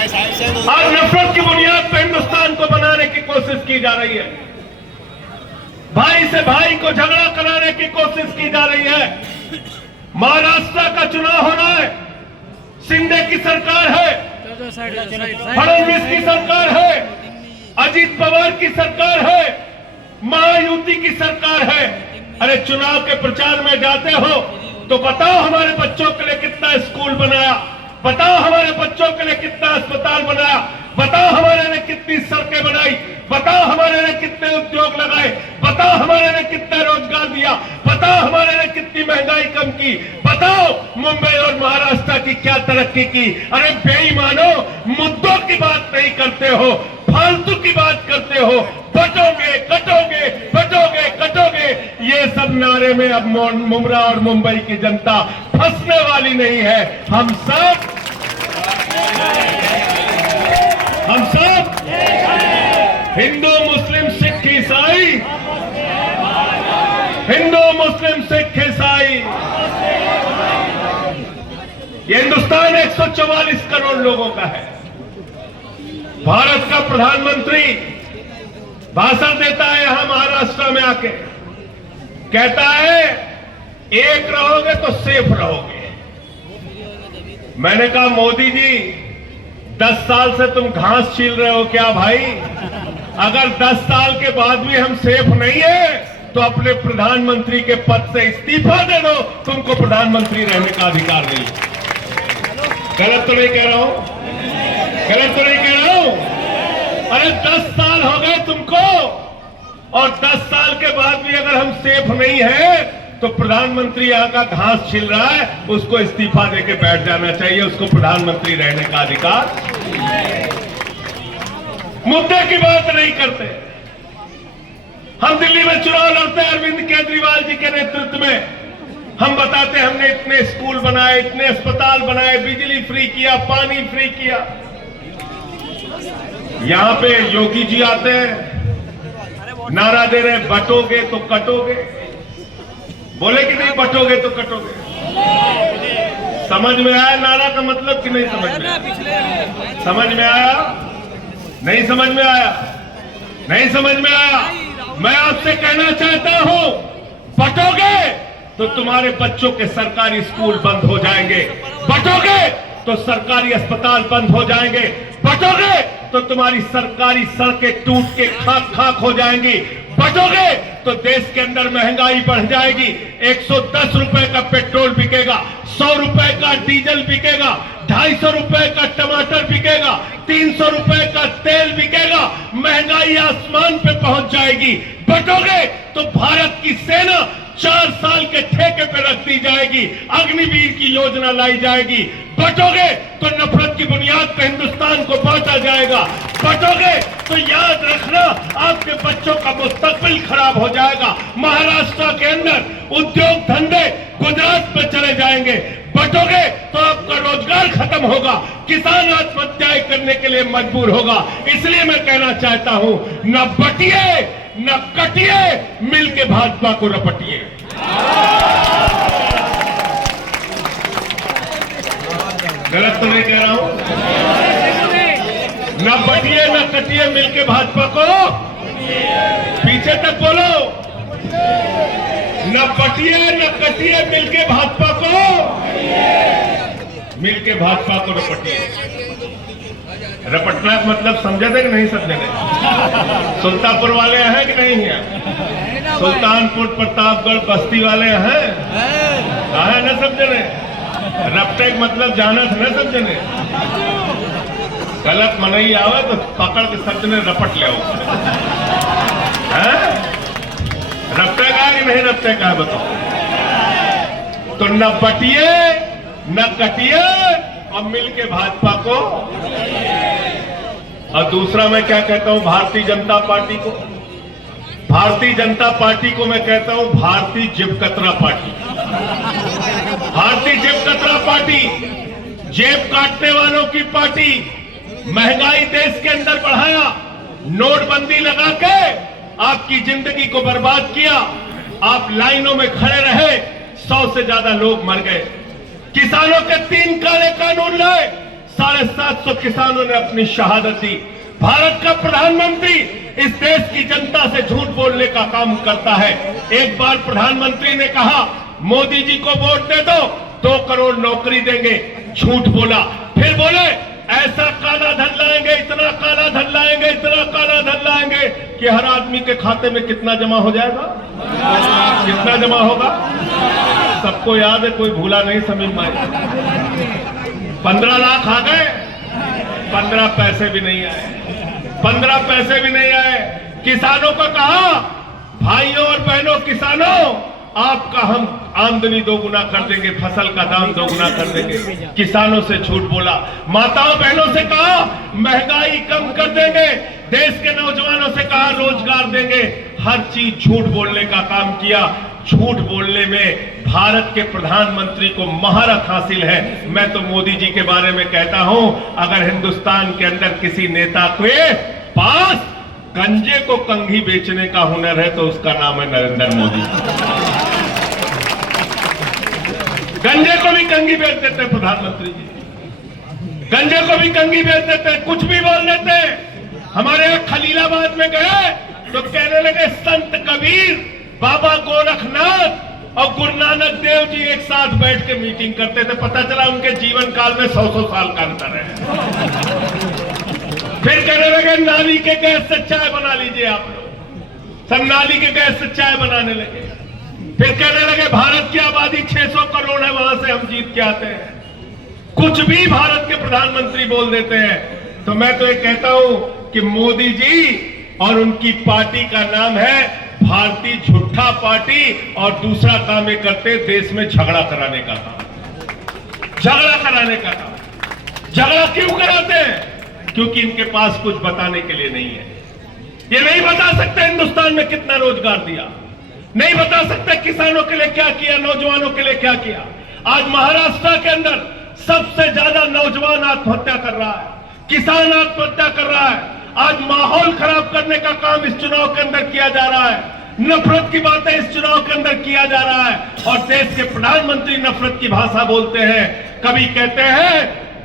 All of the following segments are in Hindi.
आज नफरत की बुनियाद पर हिंदुस्तान को बनाने की कोशिश की जा रही है। भाई से भाई को झगड़ा कराने की कोशिश की जा रही है। महाराष्ट्र का चुनाव होना है, शिंदे की सरकार है, फडणवीस की सरकार है, अजित पवार की सरकार है, महायुति की सरकार है। अरे चुनाव के प्रचार में जाते हो तो बताओ हमारे बच्चों के लिए कितना स्कूल बनाया, बताओ हमारे बच्चों के लिए कितना अस्पताल बनाया, बताओ हमारे लिए कितनी सड़कें बनाई, बताओ हमारे लिए कितने उद्योग लगाए, बताओ हमारे लिए कितना रोजगार दिया, बताओ हमारे लिए कितनी महंगाई कम की, बताओ मुंबई और महाराष्ट्र की क्या तरक्की की। अरे बेईमानो, मुद्दों की बात नहीं करते हो, फालतू की बात करते हो। बटोगे कटोगे, बटोगे कटोगे, ये सब नारे में अब मुमरा और मुंबई की जनता फंसने वाली नहीं है। हम सब हिंदू मुस्लिम सिख ईसाई, हिंदू मुस्लिम सिख ईसाई, ये हिंदुस्तान 144 करोड़ लोगों का है। भारत का प्रधानमंत्री भाषण देता है यहां महाराष्ट्र में आके, कहता है एक रहोगे तो सेफ रहोगे। मैंने कहा मोदी जी 10 साल से तुम घास छील रहे हो क्या भाई? अगर 10 साल के बाद भी हम सेफ नहीं है तो अपने प्रधानमंत्री के पद से इस्तीफा दे दो, तुमको प्रधानमंत्री रहने का अधिकार नहीं। गलत तो नहीं कह रहा हूं, गलत तो नहीं कह रहा हूं। अरे 10 साल हो गए तुमको, और 10 साल के बाद भी अगर हम सेफ नहीं है तो प्रधानमंत्री यहां का घास छिल रहा है, उसको इस्तीफा देके बैठ जाना चाहिए, उसको प्रधानमंत्री रहने का अधिकार। मुद्दे की बात नहीं करते। हम दिल्ली में चुनाव लड़ते हैं अरविंद केजरीवाल जी के नेतृत्व में, हम बताते हैं हमने इतने स्कूल बनाए, इतने अस्पताल बनाए, बिजली फ्री किया, पानी फ्री किया। यहां पे योगी जी आते हैं, नारा दे रहे बटोगे तो कटोगे। बोले कि नहीं बटोगे तो कटोगे? समझ में आया नारा का मतलब कि नहीं समझ में आया? समझ में आया? नहीं समझ में आया? नहीं समझ में आया? मैं आपसे कहना चाहता हूं, बटोगे तो तुम्हारे बच्चों के सरकारी स्कूल बंद हो जाएंगे, बटोगे तो सरकारी अस्पताल बंद हो जाएंगे, बटोगे तो तुम्हारी सरकारी सड़कें टूट के खाक खाक हो जाएंगी, बटोगे तो देश के अंदर महंगाई बढ़ जाएगी। 110 रुपए का पेट्रोल बिकेगा, 100 रुपए का डीजल बिकेगा, 250 रुपए का टमाटर बिकेगा, 300 रुपए का तेल बिकेगा, महंगाई आसमान पे पहुंच जाएगी। बटोगे तो भारत की सेना 4 साल के ठेके पे रख दी जाएगी, अग्निवीर की योजना लाई जाएगी। बटोगे तो नफरत की बुनियाद पर हिंदुस्तान को बांटा जाएगा। बटोगे तो याद रखना आपके बच्चों का मुस्तकबिल खराब हो जाएगा। महाराष्ट्र के अंदर उद्योग धंधे गुजरात में चले जाएंगे। बटोगे तो आपका रोजगार खत्म होगा, किसान आत्महत्याएं करने के लिए मजबूर होगा। इसलिए मैं कहना चाहता हूं, न बटिए न कटिए, मिलके भाजपा को रपटिए। गलत तो नहीं कह रहा हूं? न बटिए न कटिए, मिलके भाजपा को, पीछे तक बोलो, न बटिए न कटिए, मिलके भाजपा को, मिलके भाजपा को रपटिए। रपटना का मतलब समझे थे कि नहीं समझे थे? सुल्तानपुर वाले हैं कि नहीं हैं? सुल्तानपुर, प्रतापगढ़, बस्ती वाले हैं? कहा न समझे ने? रपटे का मतलब जाना था न समझे ने? गलत मनई आवे तो पकड़ के शब्द ने रपट ले। रपटे का कि नहीं रपटे का बताओ? तो न बटिए न कटिए और मिलके भाजपा को। और दूसरा मैं क्या कहता हूं भारतीय जनता पार्टी को, भारतीय जनता पार्टी को मैं कहता हूं भारतीय जेब कतरा पार्टी। भारतीय जेब कतरा पार्टी, जेब काटने वालों की पार्टी। महंगाई देश के अंदर बढ़ाया, नोटबंदी लगा के आपकी जिंदगी को बर्बाद किया। आप लाइनों में खड़े रहे, 100 से ज्यादा लोग मर गए। किसानों के 3 काले कानून लाए, 750 किसानों ने अपनी शहादत दी। भारत का प्रधानमंत्री इस देश की जनता से झूठ बोलने का काम करता है। एक बार प्रधानमंत्री ने कहा मोदी जी को वोट दे दो, 2 करोड़ नौकरी देंगे, झूठ बोला। फिर बोले ऐसा काला धन लाएंगे, इतना काला धन लाएंगे, इतना काला धन लाएंगे कि हर आदमी के खाते में कितना जमा हो जाएगा, कितना जमा होगा, सबको याद है, कोई भूला नहीं। समीम भाई 15 लाख आ गए, 15 पैसे भी नहीं आए, 15 पैसे भी नहीं आए। किसानों को कहा भाइयों और बहनों किसानों, आपका हम आमदनी दोगुना कर देंगे, फसल का दाम दोगुना कर देंगे। किसानों से झूठ बोला। माताओं बहनों से कहा महंगाई कम कर देंगे, देश के नौजवानों से कहा रोजगार देंगे। हर चीज झूठ बोलने का काम किया। झूठ बोलने में भारत के प्रधानमंत्री को महारत हासिल है। मैं तो मोदी जी के बारे में कहता हूं, अगर हिंदुस्तान के अंदर किसी नेता के पास गंजे को कंघी बेचने का हुनर है तो उसका नाम है नरेंद्र मोदी। गंजे को भी कंघी बेच देते प्रधानमंत्री जी, गंजे को भी कंघी बेच देते, कुछ भी बोल देते। हमारे यहाँ खलीलाबाद में गए तो कहने लगे संत कबीर, बाबा गोरखनाथ और गुरु नानक देव जी एक साथ बैठ के मीटिंग करते थे। पता चला उनके जीवन काल में 100 साल का अंतर है। फिर कहने लगे नाली के गैस से चाय बना लीजिए आप लोग, सब नाली के गैस से चाय बनाने लगे। फिर कहने लगे भारत की आबादी 600 करोड़ है, वहां से हम जीत के आते हैं। कुछ भी भारत के प्रधानमंत्री बोल देते हैं। तो मैं तो ये कहता हूं कि मोदी जी और उनकी पार्टी का नाम है भारतीय झूठा पार्टी, और दूसरा काम ये करते देश में झगड़ा कराने का काम, झगड़ा कराने का काम। झगड़ा क्यों कराते हैं? क्योंकि इनके पास कुछ बताने के लिए नहीं है। ये नहीं बता सकते हिंदुस्तान में कितना रोजगार दिया, नहीं बता सकते किसानों के लिए क्या किया, नौजवानों के लिए क्या किया। आज महाराष्ट्र के अंदर सबसे ज्यादा नौजवान आत्महत्या कर रहा है, किसान आत्महत्या कर रहा है। आज माहौल खराब करने का काम इस चुनाव के अंदर किया जा रहा है, नफरत की बातें इस चुनाव के अंदर किया जा रहा है। और देश के प्रधानमंत्री नफरत की भाषा बोलते हैं। कभी कहते हैं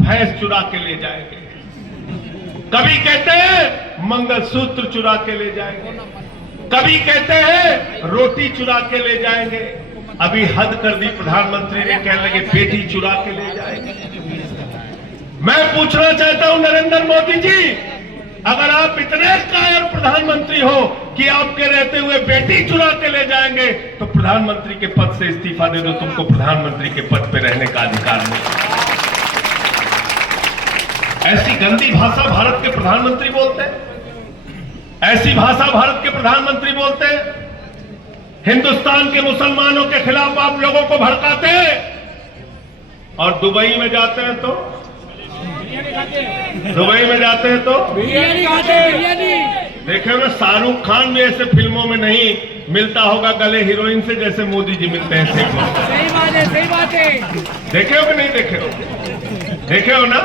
भैंस चुरा के ले जाएंगे, कभी कहते हैं मंगलसूत्र चुरा के ले जाएंगे, कभी कहते हैं रोटी चुरा के ले जाएंगे। अभी हद कर दी प्रधानमंत्री ने, कहने लगे बेटी चुरा के ले जाएंगे। मैं पूछना चाहता हूं नरेंद्र मोदी जी, अगर आप इतने कायर प्रधानमंत्री हो कि आपके रहते हुए बेटी चुरा के ले जाएंगे, तो प्रधानमंत्री के पद से इस्तीफा दे दो, तुमको प्रधानमंत्री के पद पर रहने का अधिकार नहीं। ऐसी गंदी भाषा भारत के प्रधानमंत्री बोलते हैं, ऐसी भाषा भारत के प्रधानमंत्री बोलते हैं। हिंदुस्तान के मुसलमानों के खिलाफ आप लोगों को भड़काते हैं, और दुबई में जाते हैं तो दुबई में जाते हैं तो बिरयानी खाते हैं। देखे होंगे शाहरुख खान भी ऐसे फिल्मों में नहीं मिलता होगा गले हीरोइन से जैसे मोदी जी मिलते हैं। सही बात है, सही बात है। देखे हो कि नहीं देखे हो? देखे हो ना,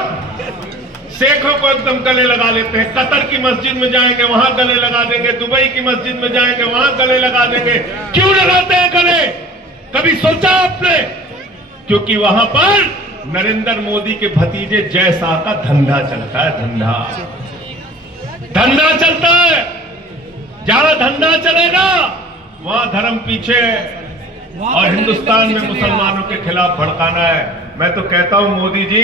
शेखों को एकदम गले लगा लेते हैं। कतर की मस्जिद में जाएंगे वहां गले लगा देंगे, दुबई की मस्जिद में जाएंगे वहां गले लगा देंगे। क्यों लगाते हैं गले? कभी सोचा आपने? क्योंकि वहां पर नरेंद्र मोदी के भतीजे जय शाह का धंधा चलता है, धंधा चलता है। जहां धंधा चलेगा वहां धर्म पीछे है, और हिंदुस्तान में मुसलमानों के खिलाफ भड़काना है। मैं तो कहता हूं मोदी जी,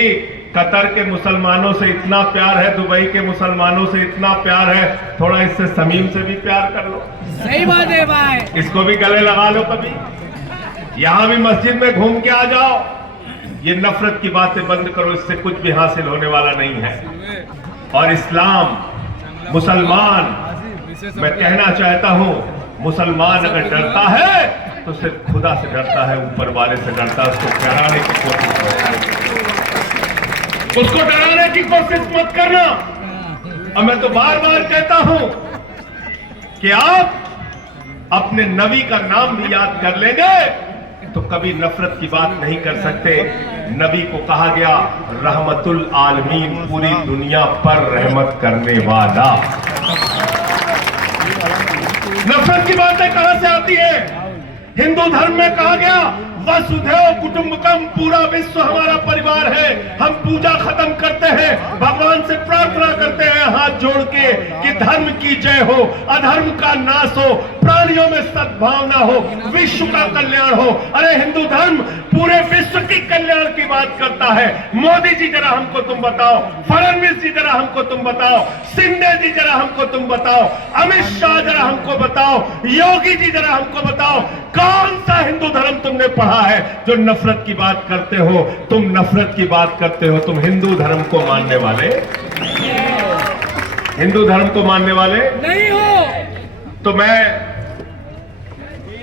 कतर के मुसलमानों से इतना प्यार है, दुबई के मुसलमानों से इतना प्यार है, थोड़ा इससे समीम से भी प्यार कर लो। सही बात है भाई, इसको भी गले लगा लो। कभी यहां भी मस्जिद में घूम के आ जाओ। ये नफरत की बातें बंद करो, इससे कुछ भी हासिल होने वाला नहीं है। और इस्लाम, मुसलमान, मैं कहना चाहता हूं, मुसलमान अगर डरता है तो सिर्फ खुदा से डरता है, ऊपर वाले से डरता है। उसको डराने की कोशिश करता है, उसको डराने की कोशिश मत करना। और मैं तो बार बार कहता हूं कि आप अपने नबी का नाम भी याद कर लेंगे तो कभी नफरत की बात नहीं कर सकते। नबी को कहा गया रहमतुल आलमीन, पूरी दुनिया पर रहमत करने वाला। नफरत की बातें कहां से आती है? हिंदू धर्म में कहा गया वसुधैव कुटुंबकम, पूरा विश्व हमारा परिवार है। हम पूजा खत्म करते हैं, भगवान से प्रार्थना करते हैं हाथ जोड़ के कि धर्म की जय हो, अधर्म का नाश हो, प्राणियों में सद्भावना हो, विश्व का कल्याण हो। अरे हिंदू धर्म पूरे विश्व की कल्याण की बात करता है। मोदी जी जरा हमको तुम बताओ, फडणवीस जी जरा हमको तुम बताओ, शिंदे जी जरा हमको तुम बताओ, अमित शाह जरा हमको बताओ, योगी जी जरा हमको बताओ, कौन सा हिंदू धर्म तुमने पढ़ा है जो नफरत की बात करते हो? तुम नफरत की बात करते हो, तुम हिंदू धर्म को मानने वाले, हिंदू धर्म को मानने वाले नहीं हो। तो मैं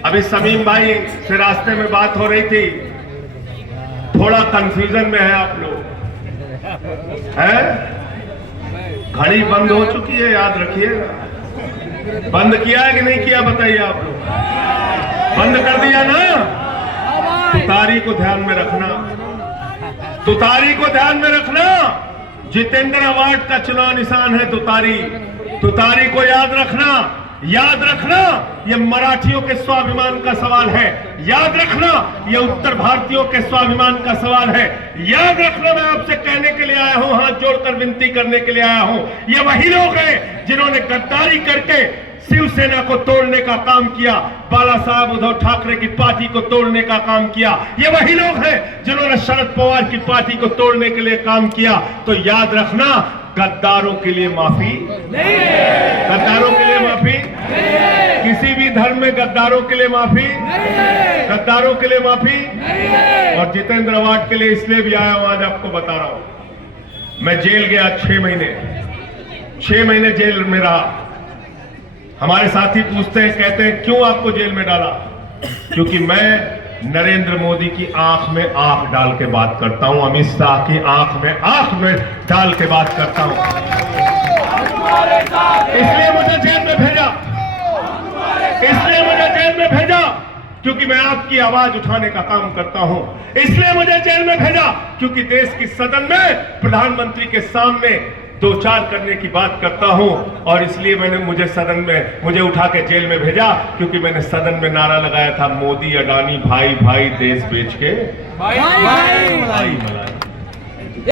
अभी समीम भाई से रास्ते में बात हो रही थी, थोड़ा कंफ्यूजन में है आप लोग, है? घड़ी बंद हो चुकी है, याद रखिएगा। बंद किया है कि नहीं किया बताइए आप लोग? बंद कर दिया ना? तुतारी को ध्यान में रखना, तुतारी को ध्यान में रखना। जितेंद्र अवार्ड का चुनाव निशान है तुतारी, तुतारी को याद रखना, याद रखना। यह मराठियों के स्वाभिमान का सवाल है, याद रखना। यह उत्तर भारतीयों के स्वाभिमान का सवाल है, याद रखना। मैं आपसे कहने के लिए आया हूं, हाथ जोड़कर विनती करने के लिए आया हूं। ये वही लोग हैं जिन्होंने गद्दारी करके शिवसेना को तोड़ने का काम किया, बाला साहब उद्धव ठाकरे की पार्टी को तोड़ने का काम किया। ये वही लोग हैं जिन्होंने शरद पवार की पार्टी को तोड़ने के लिए काम किया। तो याद रखना, गद्दारों के लिए माफी नहीं, गद्दारों के लिए माफी नहीं, किसी भी धर्म में गद्दारों के लिए माफी नहीं, गद्दारों के लिए माफी नहीं। और जितेंद्र अवार्ड के लिए इसलिए भी आया हूं, आज आपको बता रहा हूं। मैं जेल गया 6 महीने जेल में रहा। हमारे साथी पूछते हैं, कहते हैं क्यों आपको जेल में डाला? क्योंकि मैं नरेंद्र मोदी की आंख में आंख डाल के बात करता हूं, अमित शाह की आंख में डाल के बात करता हूं। इसलिए मुझे जेल में भेजा, इसलिए मुझे जेल में भेजा क्योंकि मैं आपकी आवाज उठाने का काम करता हूं। इसलिए मुझे जेल में भेजा क्योंकि देश की सदन में प्रधानमंत्री के सामने दो चार करने की बात करता हूं। और इसलिए मुझे सदन में मुझे उठा के जेल में भेजा क्योंकि मैंने सदन में नारा लगाया था, मोदी अडानी भाई भाई, देश बेच के भाई भाई।